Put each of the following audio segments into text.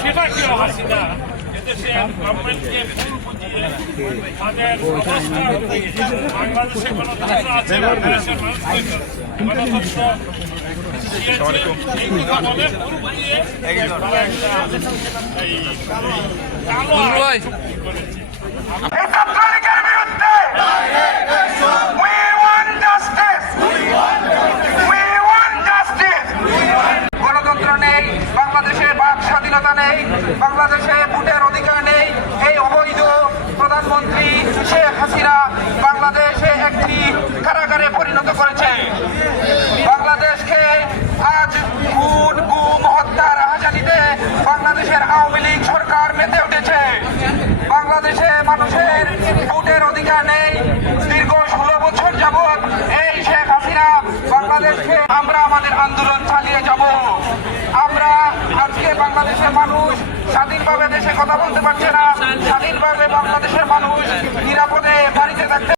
সেটা কি হাসিনা এদেশে গভর্নমেন্টকে ভুল বুঝিয়ে তাদের বাংলাদেশে কোনো তথ্য আছে না? দেশের মানুষকে কোনো তথ্য এই কথা বলে ভুল বুঝিয়ে তারা একটা এই কালো আইন করেছে। স্বাধীনতা নেই, বাংলাদেশে ভোটের অধিকার নেই। এই অবৈধ প্রধানমন্ত্রী শেখ হাসিনা বাংলাদেশে একটি কারাগারে পরিণত করেছে। বাংলাদেশকে আজ খুন, গুম হত্যা রাহাজানিতে বাংলাদেশের আওয়ামী লীগ সরকার মেতে উঠেছে। বাংলাদেশে মানুষের ভোটের অধিকার নেই। দীর্ঘ ষোলো বছর যাবৎ এই শেখ হাসিনা বাংলাদেশকে, আমরা আমাদের আন্দোলন চালিয়ে যাব। আমরা আজকে বাংলাদেশের মানুষ স্বাধীনভাবে দেশে কথা বলতে পারছে না। স্বাধীনভাবে বাংলাদেশের মানুষ নিরাপদে বাড়িতে থাকতে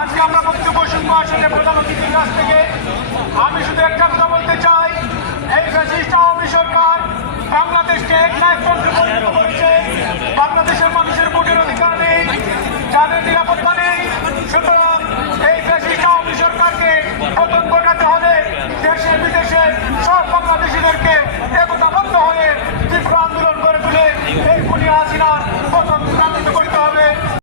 আজকে আমরা বক্তব্য শুনব আসলে প্রধান অতিথির কাছ থেকে। আমি শুধু একটা কথা বলতে চাই